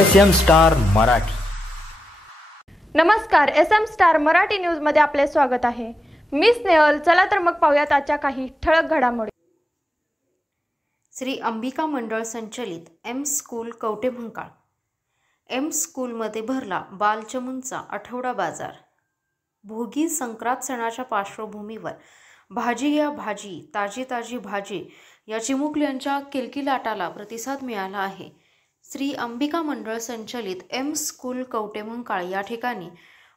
SM star Marathi. नमस्कार, SM star Marathi news मध्ये आपले स्वागत आहे। मी स्नेहल। चला तर मग पाहूयात आजच्या काही ठळक घडामोडी। श्री अंबिका मंडळ संचलित एम स्कूल कवठेमहांकाळ एम स्कूलमध्ये भरला बालचमूंचा आठवडा बाजार। भोगी संक्रांत सणाच्या पार्श्वभूमीवर भाजी या भाजी, ताजी ताजी भाजी या चिमुकल्यांच्या किलकिलाटाला प्रतिसाद मिळाला आहे। श्री अंबिका मंडळ संचलित एम स्कूल कवठेमहांकाळ या ठिकाणी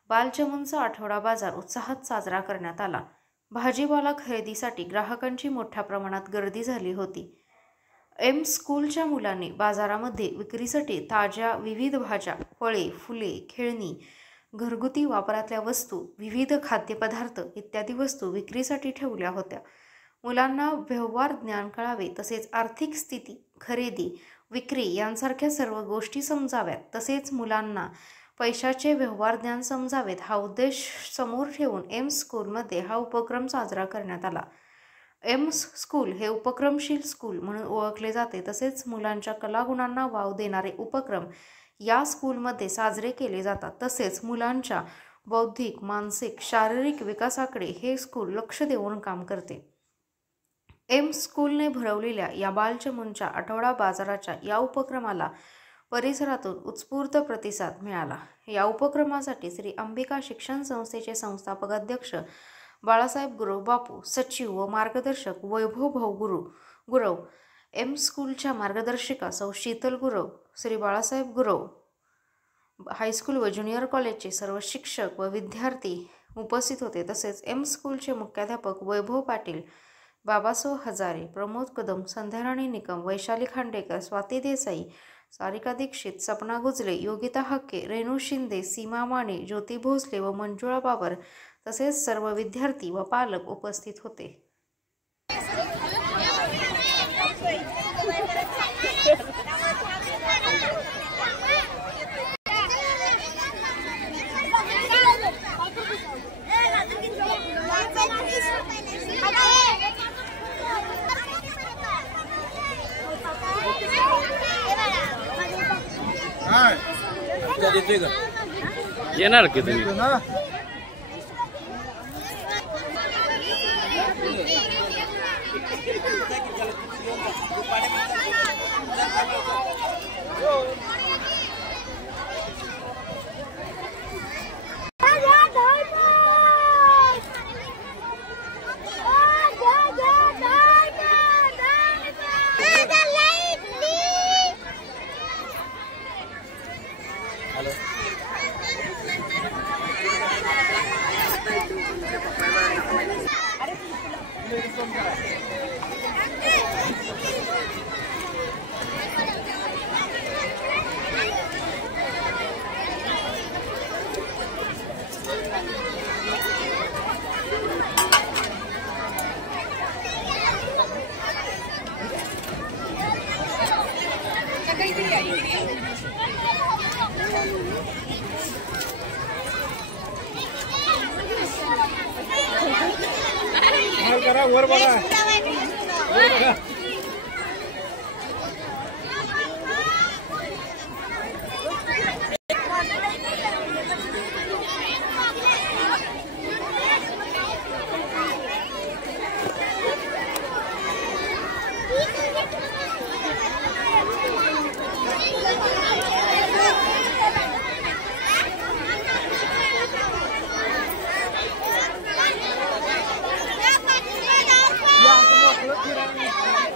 बालचमूंचा आठवडा बाजार उत्साहात साजरा करण्यात आला। भाजीपाला खरेदीसाठी ग्राहकांची मोठ्या प्रमाणात गर्दी झाली होती। एम स्कूलच्या मुलांनी बाजारामध्ये विक्रीसाठी ताज्या विविध भाज्या, फळे, फुले, खेळणी, घरगुती वापरातल्या वस्तू, विविध खाद्यपदार्थ इत्यादी वस्तू विक्रीसाठी ठेवल्या होत्या। मुलांना व्यवहार ज्ञान कळावे, तसेच आर्थिक स्थिती, खरेदी, विक्री यांसारख्या सर्व गोष्टी समजाव्यात, तसेच मुलांना पैशाचे व्यवहार ज्ञान समजावेत हा उद्देश समोर ठेवून एम स्कूलमध्ये हा उपक्रम साजरा करण्यात आला। एम स्कूल हे उपक्रमशील स्कूल म्हणून ओळखले जाते, तसेच मुलांच्या कलागुणांना वाव देणारे उपक्रम या स्कूलमध्ये साजरे केले जातात। तसेच मुलांच्या बौद्धिक, मानसिक, शारीरिक विकासाकडे हे स्कूल लक्ष देऊन काम करते। एम स्कूलने भरवलेल्या या बालचमूंच्या आठवडा बाजाराच्या या उपक्रमाला परिसरातून उत्स्फूर्त प्रतिसाद मिळाला। या उपक्रमासाठी श्री अंबिका शिक्षण संस्थेचे संस्थापक अध्यक्ष बाळासाहेब गुरव बापू, सचिव व मार्गदर्शक वैभव भाऊ गुरव, एम स्कूलच्या मार्गदर्शिका सौ शीतल गुरव, श्री बाळासाहेब गुरव हायस्कूल व ज्युनियर कॉलेजचे सर्व शिक्षक व विद्यार्थी उपस्थित होते। तसेच एम स्कूलचे मुख्याध्यापक वैभव पाटील, बाबासो हजारे, प्रमोद कदम, संध्याराणी निकम, वैशाली खांडेकर, स्वाती देसाई, सारिका दीक्षित, सपना गुजले, योगिता हक्के, रेणू शिंदे, सीमा माने, ज्योती भोसले व मंजुळा बाबर तसेच सर्व विद्यार्थी व पालक उपस्थित होते। येणार की तुम्ही? वर बघा, Look at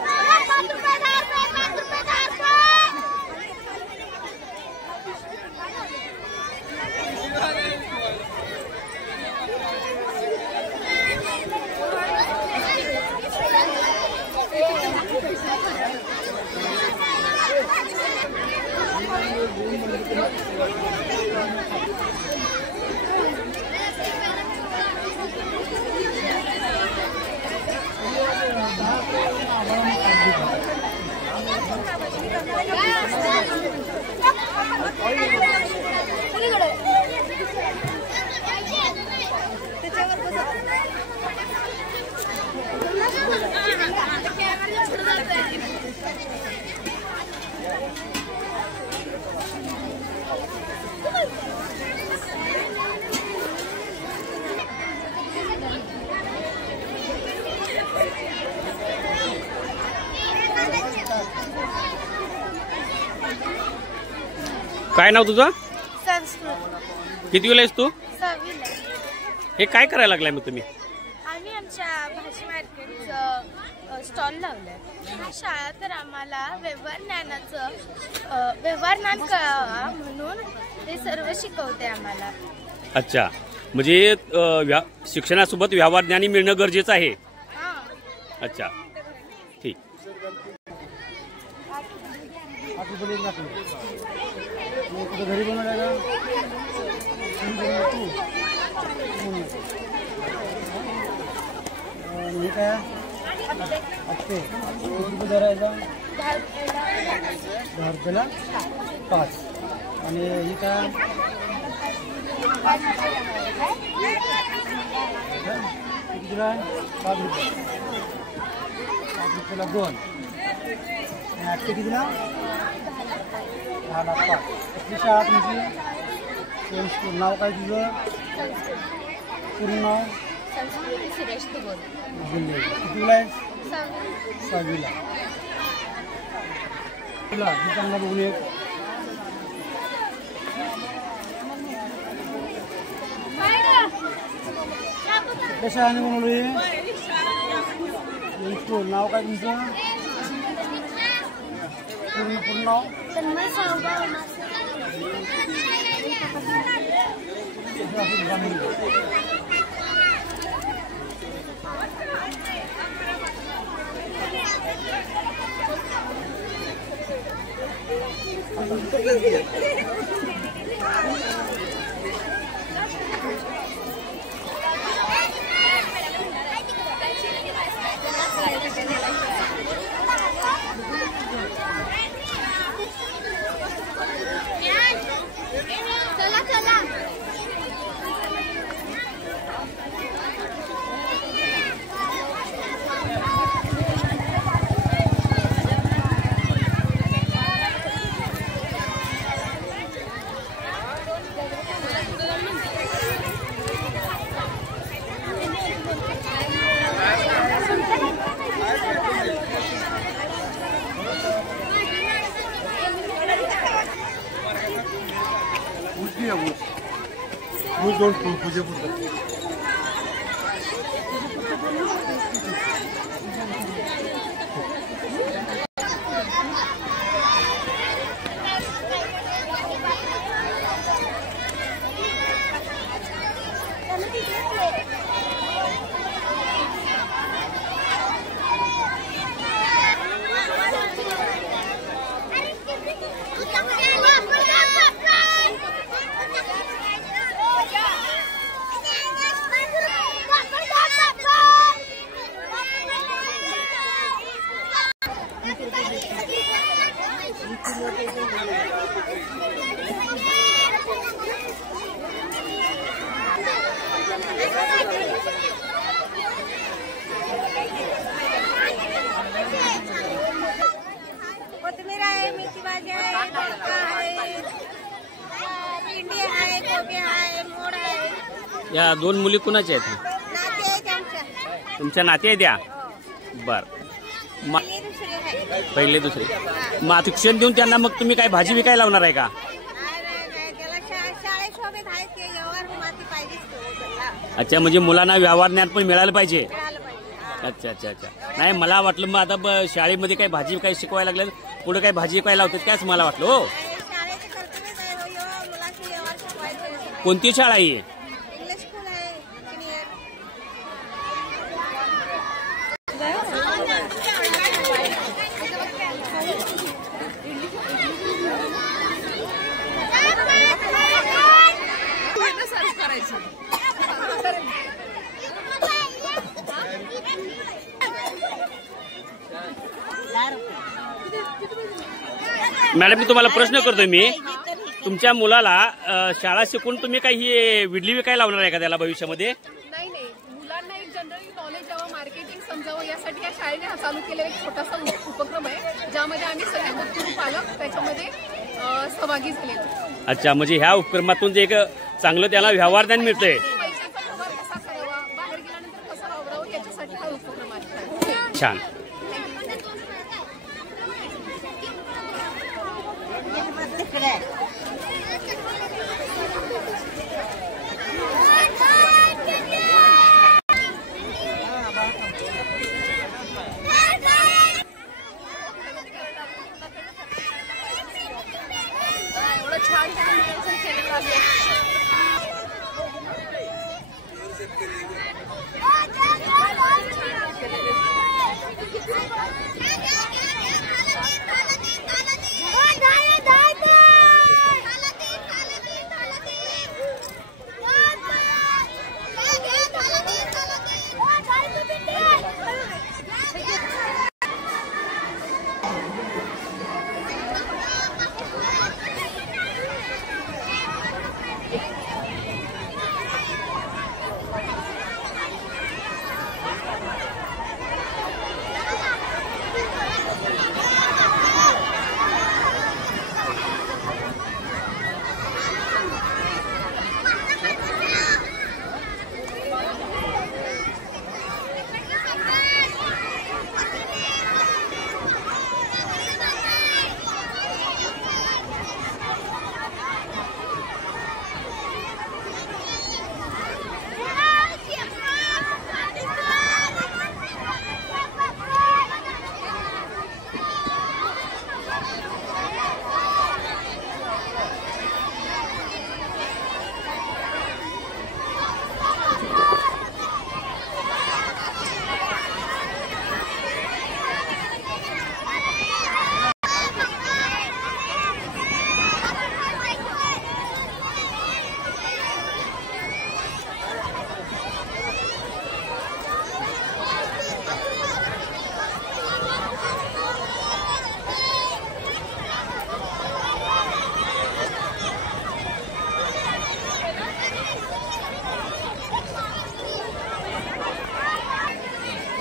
काय नाव तुझं? संस्कृत किती वेळा आहेस तू? 6वीला. हे काय करायला लागलाय मग तुम्ही? आम्ही आमच्या भाजी मार्केटचं स्टॉल लावलाय. हा शाळा तर आम्हाला व्यवहार ज्ञान कळावा म्हणून हे सर्व शिकवते आम्हाला. अच्छा, म्हणजे शिक्षणासोबत व्यवहार ज्ञानी मिळणं गरजेचं आहे. हां. अच्छा, ठीक. घरी बनवलेला हे काय असते किती धरायचा 10 रुपयाला 5 आणि ही काय किती दिला 5 रुपये 5 रुपयाला 2 आणि आटके किती दिला 10 ला 5. कुठली शाळा तुमची? स्कूल नाव काय तुझं? पूर्ण नाव? संस्कृती सुरेश तुबोल. कितीला आहे? 6वीला. तुला ही चांगला बघून एक कुठल्या शाळेने बनवलं हे स्कूल नाव काय तुमचं? पूर्ण नाव? कोथिंबीर आहे, मेथी भाजी आहे, दोडका आहे, भेंडी आहे, कोबी आहे, मोड आहे. या 2 मुली कुणाच्या आहेत? नाते आहेत आमच्या. तुमच्या नाते आहेत या? बर. पहिली दुसरी आहे. पहिले दुसरे. मग शिक्षण देऊन त्यांना मग तुम्ही काय भाजी विकायला लावणार आहे का? नाही, त्याला शाळेसोबत आहेत ते व्यवहार माती पाहिजेच तो. अच्छा, म्हणजे मुलांना व्यवहार ज्ञान पण मिळालं पाहिजे. मिळालं पाहिजे. अच्छा अच्छा अच्छा. नाही, मला वाटलं मग आता शाळेमध्ये काही भाजी काय शिकवायला लागलं पुढे काही भाजी विकायला लावतात कायच मला वाटलं. हो, शाळेचं कर्तव्यच आहे हो, मुलांची व्यवहार शिकवायचे. कोणती शाळा आहे? इंग्लिश स्कूल आहे, सिनियर. मॅडम, मी तुम्हाला प्रश्न करतोय. मी तुमच्या मुलाला शाळा शिकून तुम्ही काही विडली विकायला लावणार आहे का त्याला भविष्यामध्ये? नाही, मुलांना एक जनरल नॉलेज द्यावं, मार्केटिंग समजावं, यासाठी या शाळेने हा चालू केलेला एक छोटासा उपक्रम आहे, ज्यामध्ये आम्ही सगळे गुंतवणूक पालक त्याच्यामध्ये सहभागी झाले. अच्छा, म्हणजे ह्या उपक्रमातून जे एक चांगलं त्याला व्यवहार ज्ञान मिळतंय. पैशाचा व्यवहार कसा करावा, बाहेर गेल्यानंतर कसं वावरावं, याच्यासाठी हा उपक्रम आहे. छान. तिकडे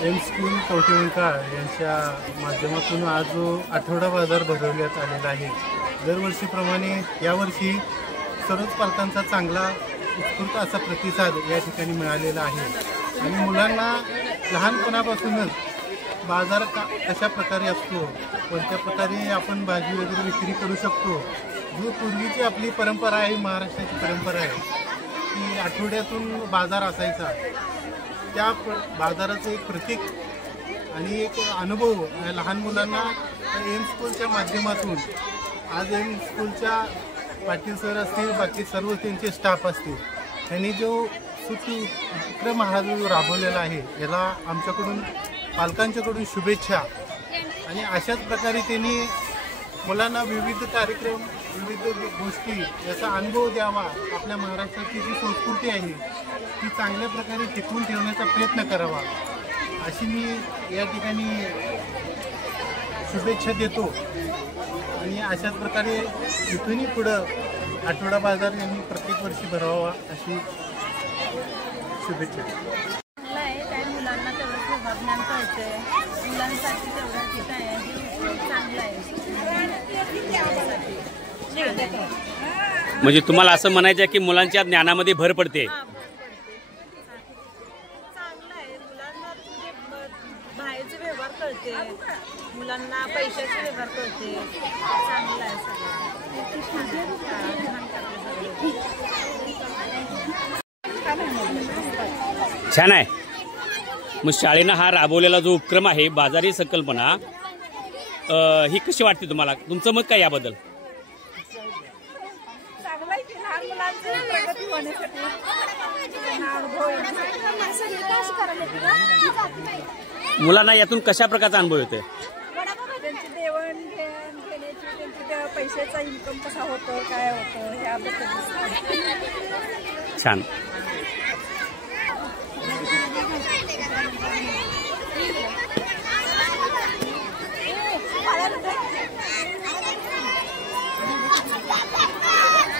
एम स्कूल कवठेमंकाळ यांच्या माध्यमातून आज जो आठवडा बाजार भरवण्यात आलेला आहे, दरवर्षीप्रमाणे यावर्षी सर्वच पालकांचा चांगला उत्स्फूर्त असा प्रतिसाद या ठिकाणी मिळालेला आहे आणि मुलांना लहानपणापासूनच बाजार कशा प्रकारे असतो, कोणत्या प्रकारे आपण भाजी वगैरे विक्री करू शकतो, जो पूर्वीची आपली परंपरा आहे, महाराष्ट्राची परंपरा आहे की आठवड्यातून बाजार असायचा, त्या बाजाराचं एक प्रतीक आणि एक अनुभव लहान मुलांना एम स्कूलच्या माध्यमातून आज एम स्कूलच्या पाटील सर असतील, बाकी सर्व त्यांचे स्टाफ असतील, त्यांनी जो उपक्रम हा जो राबवलेला आहे याला आमच्याकडून पालकांच्याकडून शुभेच्छा। आणि अशाच प्रकारे त्यांनी मुलांना विविध कार्यक्रम, विविध गोष्टी याचा अनुभव द्यावा, आपल्या महाराष्ट्राची जी संस्कृती आहे ती चांगल्या प्रकारे टिकवून ठेवण्याचा प्रयत्न करावा अशी मी या ठिकाणी शुभेच्छा देतो। आणि अशाच प्रकारे इथूनही पुढं आठवडा बाजार यांनी प्रत्येक वर्षी भरवावा अशी शुभेच्छा। काय मुलांना तेवढं व्यवहारज्ञान कळते, मुलांसाठी तेवढं ठीक आहे, हे चांगलं आहे। म्हणजे तुम्हाला असं म्हणायचं आहे की मुलांच्या ज्ञानामध्ये भर पडते? चांगलं आहे, मुलांना बाहेरचे व्यवहार कळते, मुलांना पैशाचे व्यवहार कळते, चांगलं आहे सगळं। छान आहे। मग शाळेनं हा राबवलेला जो उपक्रम आहे बाजारी संकल्पना, ही कशी वाटते तुम्हाला? तुमचं मत काय याबद्दल? चांगलं आहे की लहान मुलांचं प्रगती होण्यासाठी, मुलांना यातून कशा प्रकारचा अनुभव येतोय? त्यांची देवण घेण्याची, त्यांची पैशाचा इन्कम कसा होतो, काय होतं ह्याबद्दल छान।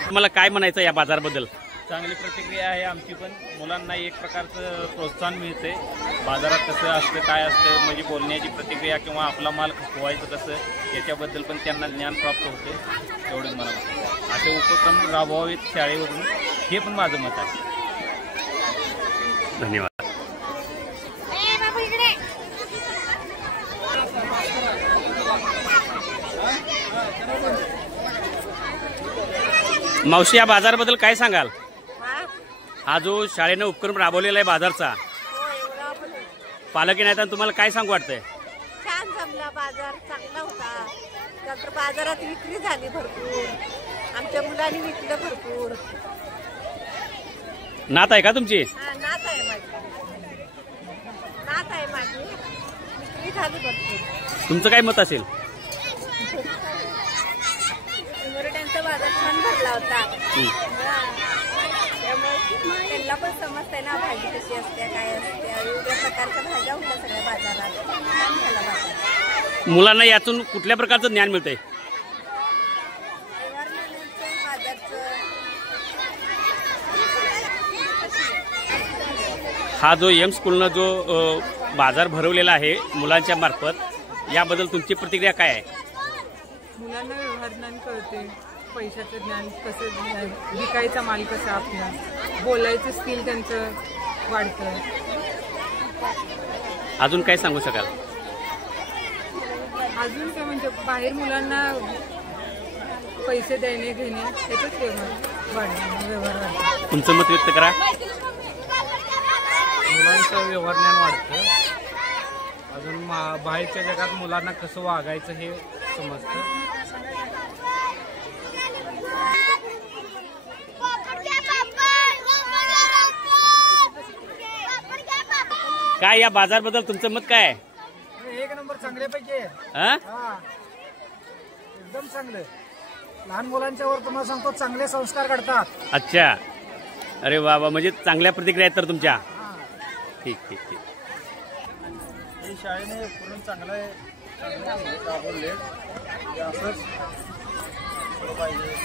तुम्हाला काय म्हणायचं या बाजारबद्दल? चांगली प्रतिक्रिया आहे आमची, पण मुलांना एक प्रकारचं प्रोत्साहन मिळते। बाजारात कसं असतं, काय असतं, म्हणजे बोलण्याची प्रतिक्रिया किंवा आपला माल खपवायचं कसं याच्याबद्दल पण त्यांना ज्ञान प्राप्त होते। एवढंच मला वाटतं असे उपक्रम राबवावेत शाळेवरून, हे पण माझं मत आहे। धन्यवाद। मावशी, या बाजाराबद्दल काय सांगाल? हा जो शाळेनं उपक्रम राबवलेला आहे बाजारचा, पालक नाही, तुम्हाला काय सांगू वाटतंय? छान जमला, बाजार चांगला होता, नंतर बाजारात विक्री झाली भरपूर, आमच्या मुलांनी विकलं भरपूर। नात आहे का तुमची? नात आहे। सुरुवात आहे माझी, विक्री झाली भरपूर. तुमचं काय मत असेल? उमरड्यांचा बाजार छान भरला होता, त्यामुळे त्यांना पण समजतंय ना भाजी कशी असते, काय असते. वेगवेगळ्या प्रकारच्या भाज्या होत्या सगळ्या बाजारात, छान झाला बाजार. मुलांना यातून कुठल्या प्रकारचं ज्ञान मिळतंय? हा जो एम स्कूलनं जो बाजार भरवलेला आहे मुलांच्या मार्फत, याबद्दल तुमची प्रतिक्रिया काय आहे? मुलांना व्यवहार ज्ञान कळते, पैशाचं ज्ञान कसं, विकायचा माल कसा आपला, बोलायचं स्किल त्यांचं वाढतं. अजून काय सांगू शकाल? अजून काय म्हणजे बाहेर मुलांना पैसे देणे घेणे त्याचंच व्यवहार वाढतं. तुमचं मत व्यक्त करा. मुलांचं व्यवहार ज्ञान वाढतं. अजून बाहेरच्या जगात मुलांना कसं वागायचं हे समजतं. काय या बाजारबद्दल तुमचं मत काय आहे? एक नंबर, चांगल्यापैकी आहे. एकदम चांगलं. लहान मुलांच्या वर तुम्हाला सांगतो चांगले संस्कार घडतात. अच्छा, अरे वा वा, म्हणजे चांगल्या प्रतिक्रिया आहेत तर तुमच्या. ठीक ठीक ठीक. शाळेने पूर्ण चांगलं आहे, राबवले असंच पाहिजे.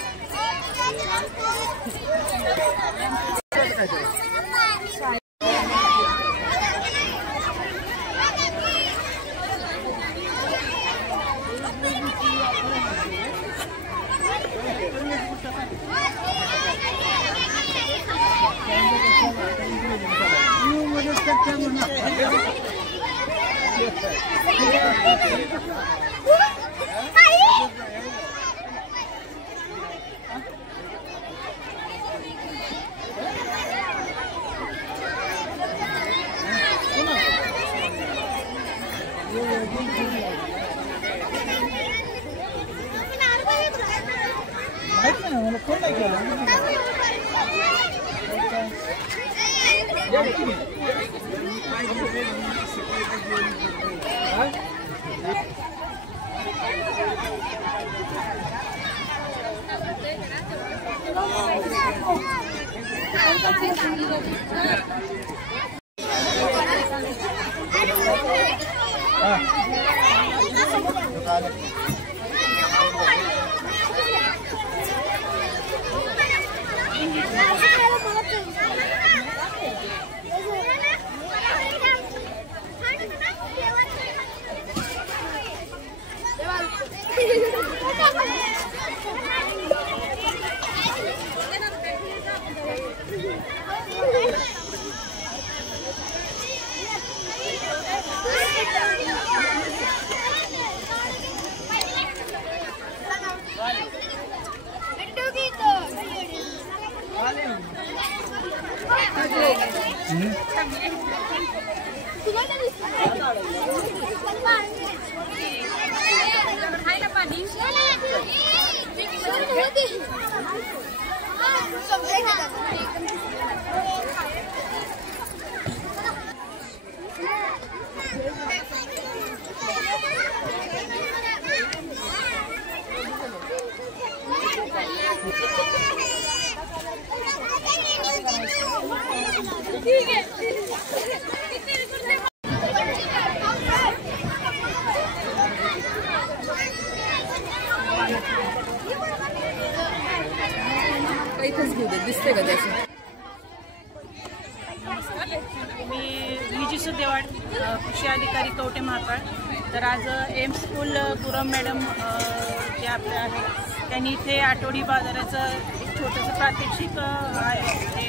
दिसते का त्याचं? मी विजिसू देवाड, कृषी अधिकारी कवटे महाकाळ. तर आज एम स्कूल गुरव मॅडम जे आपले आहेत त्यांनी इथे आठवडी बाजाराचं एक छोटंसं प्रात्यक्षिक ते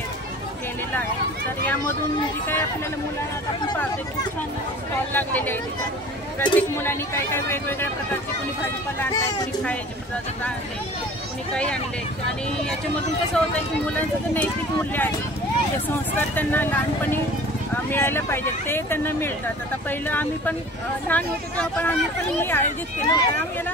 केलेलं आहे. तर यामधून जी काही आपल्याला मुलांना आपण पाहतो खूप छान स्टॉल लागलेले आहे. तिथं प्रत्येक मुलांनी काय काय वेगवेगळ्या प्रकारचे, कोणी भाजीपाला आणलाय, कोणी खायचे पदार्थ आणले, कोणी काही आणले. आणि याच्यामधून कसं होतं की मुलांचं जे नैतिक मूल्य आहे, ते संस्कार त्यांना लहानपणी मिळायला पाहिजे ते त्यांना मिळतात. आता पहिलं आम्ही पण लहान होतो तेव्हा पण आम्ही पण हे आयोजित केलं होतं. आम्हाला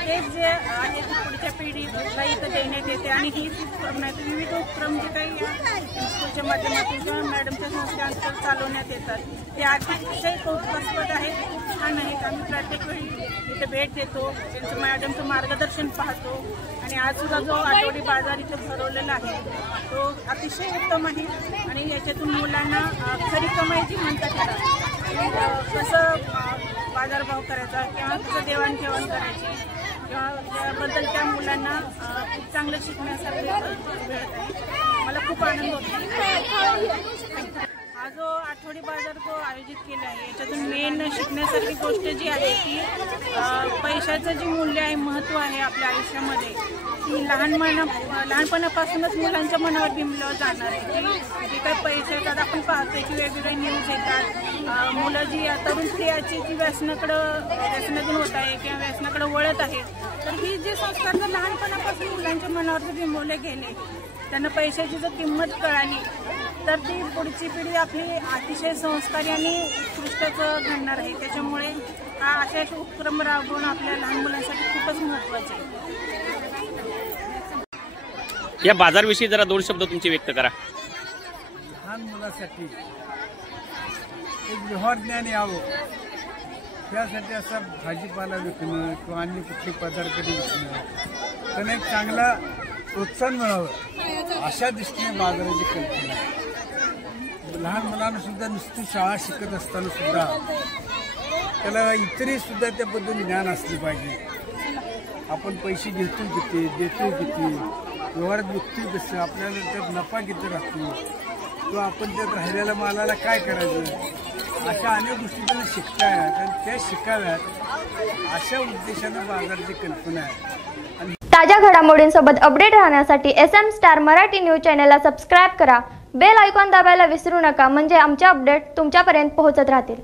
तेच जे आहे पुढच्या पिढीला इथं देण्यात येते आणि ही उपक्रम नाही तर विविध उपक्रम जे काही स्कूलच्या माध्यमातून किंवा मॅडमच्या संस्थांतर्गत चालवण्यात येतात ते अतिशय कौतुकास्पद आहेत, खूप छान आहेत. आम्ही प्रत्येक वेळी इथे भेट देतो, त्यांचं मॅडमचं मार्गदर्शन पाहतो आणि आज सुद्धा जो आठवडी बाजार इथे भरवलेला आहे तो अतिशय उत्तम आहे आणि याच्यातून मुलांना खरी कमाई जी म्हणतात त्याला कसं बाजारभाव करायचा किंवा कसं देवाणघेवाण करायची किंवा त्याबद्दल त्या मुलांना खूप चांगलं शिकण्यासारखं मिळत आहे. मला खूप आनंद होतो. हा जो आठवडी बाजार जो आयोजित केला आहे याच्यातून मेन शिकण्यासारखी गोष्ट जी आहे ती पैशाचं जे मूल्य आहे, महत्त्व आहे आपल्या आयुष्यामध्ये ती लहानपणापासूनच मुलांच्या मनावर बिंबलं जाणार आहे. जी काही पैशाचं आपण पाहतोय की वेगवेगळे न्यूज येतात, मुलं जी तरुण स्त्रियाची जी व्यसनातून होत आहे किंवा व्यसनाकडे वळत आहे, तर ही जे संस्कार जर लहानपणापासून मुलांच्या मनावर बिंबवले गेले, त्यांना पैशाची जर किंमत कळाली तर ती पुढची पिढी आपली अतिशय संस्कारी आणि उत्कृष्टच घडणार आहे. त्याच्यामुळे हा असे उपक्रम राबवणं आपल्या लहान मुलांसाठी खूपच महत्त्वाचं आहे. या बाजारविषयी जरा 2 शब्द तुमचे व्यक्त करा. लहान मुलासाठी एक व्यवहार ज्ञान यावं त्यासाठी असा भाजीपाला विकणं किंवा अन्य कुठले पदार्थ विकणं त्यांना एक चांगला प्रोत्साहन मिळावं अशा दृष्टीने बाजाराची कल्पना आहे. लहान मुलांना सुद्धा नुसती शाळा शिकत असताना सुद्धा त्याला इतरही सुद्धा त्याबद्दल ज्ञान असले पाहिजे. आपण पैसे घेतो किती, देतो किती, व्यवहारात विकतो कसं, आपल्याला त्यात नफा किती राहतो किंवा आपण त्यात राहिलेल्या मालाला काय करायचं, अशा अनेक गोष्टी त्यांना शिकतायत आणि त्या शिकाव्यात अशा उद्देशानं बाजाराची कल्पना आहे. ताज्या घडामोडींसोबत अपडेट राहण्यासाठी SM स्टार मराठी न्यूज चॅनलला सबस्क्राईब करा. बेल आयकॉन दाबायला विसरू नका, म्हणजे आमचे अपडेट तुमच्यापर्यंत पोहोचत राहतील.